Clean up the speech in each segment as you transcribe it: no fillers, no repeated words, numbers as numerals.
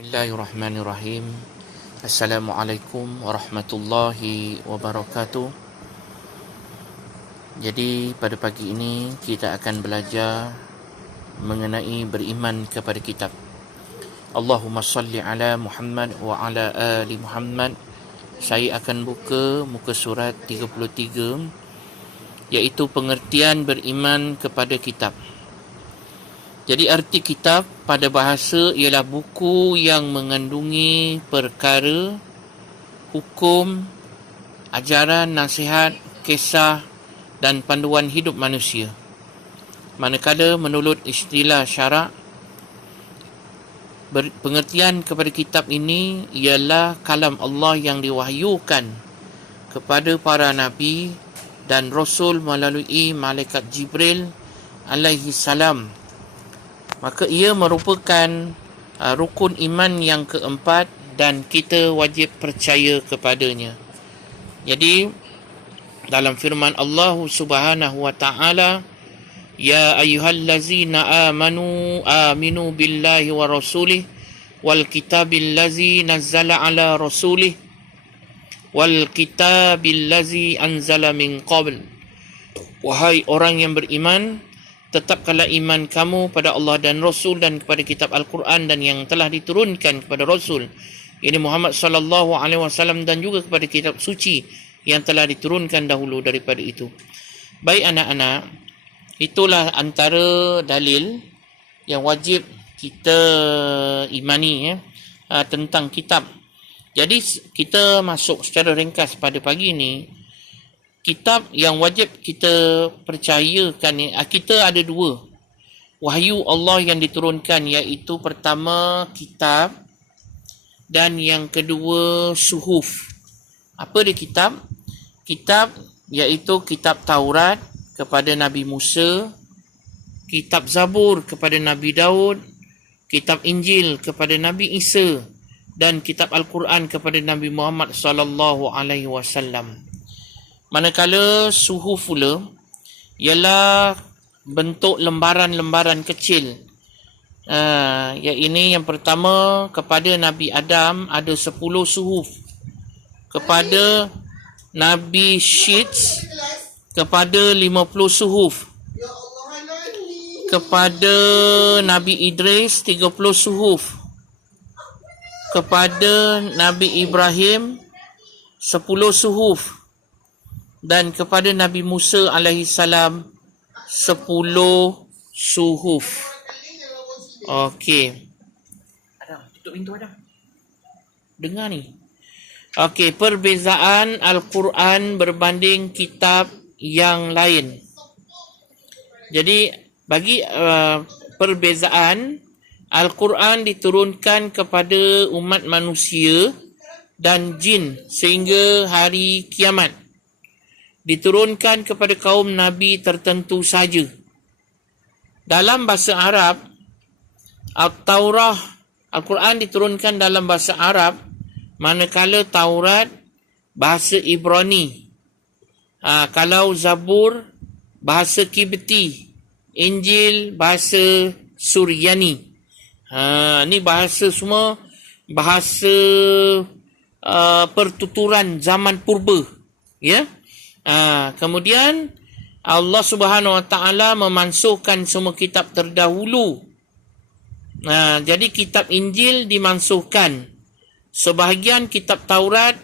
Bismillahirrahmanirrahim. Assalamualaikum warahmatullahi wabarakatuh. Jadi pada pagi ini kita akan belajar mengenai beriman kepada kitab. Allahumma salli ala Muhammad wa ala ali Muhammad. Saya akan buka muka surat 33, iaitu pengertian beriman kepada kitab. Jadi arti kitab pada bahasa ialah buku yang mengandungi perkara, hukum, ajaran, nasihat, kisah dan panduan hidup manusia. Manakala menurut istilah syarak, pengertian kepada kitab ini ialah kalam Allah yang diwahyukan kepada para nabi dan rasul melalui malaikat Jibril alaihi salam. Maka ia merupakan rukun iman yang keempat dan kita wajib percaya kepadanya. Jadi dalam firman Allah Subhanahu wa taala, ya ayyuhallazina aminu billahi wa rasulih wal kitabil ladzi nazzala ala rasulih wal kitabil ladzi anzala min qabl. Wahai orang yang beriman, tetapkanlah iman kamu pada Allah dan Rasul dan kepada kitab Al-Quran dan yang telah diturunkan kepada Rasul, ini Muhammad sallallahu alaihi wasallam, dan juga kepada kitab suci yang telah diturunkan dahulu daripada itu. Baik anak-anak, itulah antara dalil yang wajib kita imani tentang kitab. Jadi kita masuk secara ringkas pada pagi ini. Kitab yang wajib kita percayakan ni, kita ada dua wahyu Allah yang diturunkan, iaitu pertama kitab dan yang kedua suhuf. Apa dia kitab? Kitab iaitu kitab Taurat kepada Nabi Musa, kitab Zabur kepada Nabi Daud, kitab Injil kepada Nabi Isa dan kitab Al-Quran kepada Nabi Muhammad sallallahu alaihi wasallam. Manakala suhuf pula ialah bentuk lembaran-lembaran kecil. Ini yang pertama, kepada Nabi Adam ada 10 suhuf. Kepada Nabi Syits kepada 50 suhuf. Kepada Nabi Idris 30 suhuf. Kepada Nabi Ibrahim 10 suhuf. Dan kepada Nabi Musa alaihi salam 10 suhuf. Okey. Adam, tutup pintu Adam. Dengar ni. Okey, perbezaan Al-Quran berbanding kitab yang lain. Jadi bagi perbezaan, Al-Quran diturunkan kepada umat manusia dan jin sehingga hari kiamat. Diturunkan kepada kaum Nabi tertentu saja. Dalam bahasa Arab, Al-Taurah, Al-Quran diturunkan dalam bahasa Arab, manakala Taurat bahasa Ibrani. Kalau Zabur bahasa Kibti, Injil bahasa Suryani. Ni bahasa semua bahasa pertuturan zaman purba, ya. Kemudian Allah Subhanahu wa taala memansuhkan semua kitab terdahulu. Jadi kitab Injil dimansuhkan, sebahagian kitab Taurat,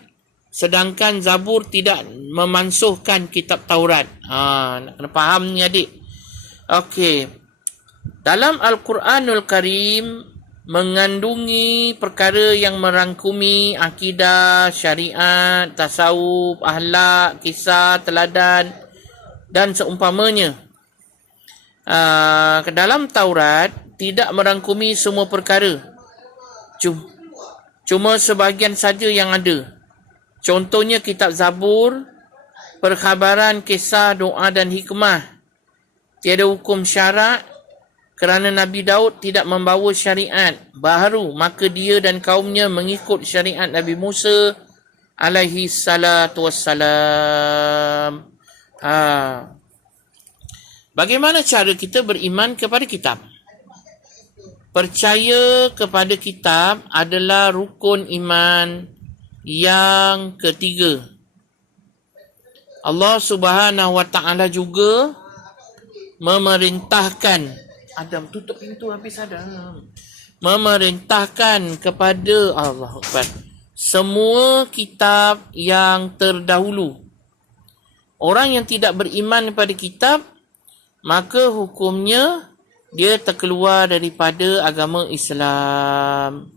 sedangkan Zabur tidak memansuhkan kitab Taurat. Nak kena faham ni adik. Okey. Dalam Al-Quranul Karim mengandungi perkara yang merangkumi akidah, syariat, tasawuf, akhlak, kisah, teladan dan seumpamanya. Dalam Taurat tidak merangkumi semua perkara. Cuma sebahagian saja yang ada. Contohnya kitab Zabur, perkhabaran, kisah, doa dan hikmah. Tiada hukum syarak, kerana Nabi Daud tidak membawa syariat baharu, maka dia dan kaumnya mengikut syariat Nabi Musa alaihi salatu wassalam. Bagaimana cara kita beriman kepada kitab? percaya kepada kitab adalah rukun iman yang ketiga. Allah Subhanahu wa taala juga memerintahkan Adam, tutup pintu habis Adam. Memerintahkan kepada Allah Akbar, semua kitab yang terdahulu. Orang yang tidak beriman kepada kitab, maka hukumnya dia terkeluar daripada agama Islam.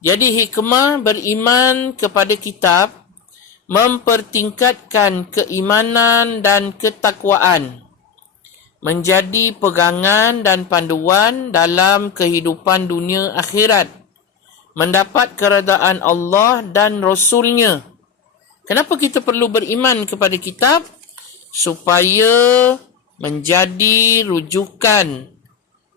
Jadi hikmah beriman kepada kitab mempertingkatkan keimanan dan ketakwaan, menjadi pegangan dan panduan dalam kehidupan dunia akhirat, mendapat keredaan Allah dan Rasul-Nya. Kenapa kita perlu beriman kepada kitab? Supaya menjadi rujukan,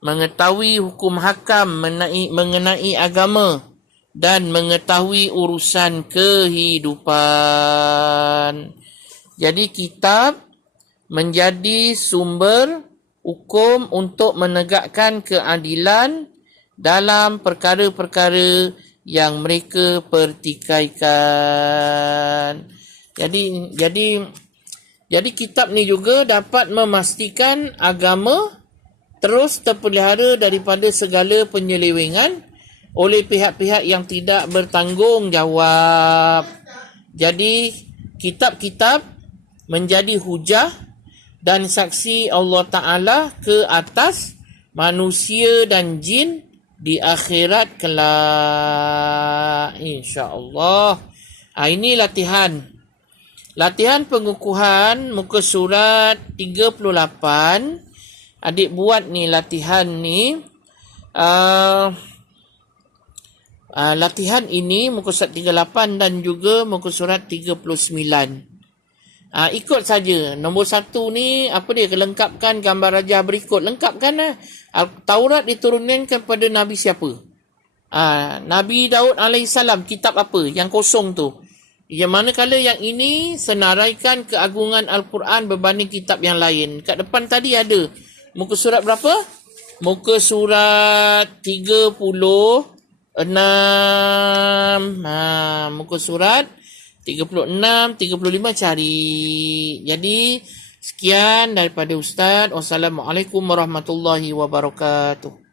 mengetahui hukum hakam mengenai agama dan mengetahui urusan kehidupan. Jadi kitab menjadi sumber hukum untuk menegakkan keadilan dalam perkara-perkara yang mereka pertikaikan. Jadi kitab ni juga dapat memastikan agama terus terpelihara daripada segala penyelewengan oleh pihak-pihak yang tidak bertanggungjawab. Jadi kitab-kitab menjadi hujah dan saksi Allah Ta'ala ke atas manusia dan jin di akhirat kelak. InsyaAllah. Ini latihan. Latihan pengukuhan muka surat 38. Adik buat ni latihan ni. Latihan ini muka surat 38 dan juga muka surat 39. Ikut saja. Nombor 1 ni, apa dia? Kelengkapkan gambar rajah berikut. Lengkapkan lah. Taurat diturunkan kepada Nabi siapa? Nabi Daud AS. Kitab apa? Yang kosong tu. Yang manakala yang ini senaraikan keagungan Al-Quran berbanding kitab yang lain. Kat depan tadi ada. Muka surat berapa? Muka surat 36. Muka surat 36, 35 cari. Jadi, sekian daripada Ustaz. Wassalamualaikum warahmatullahi wabarakatuh.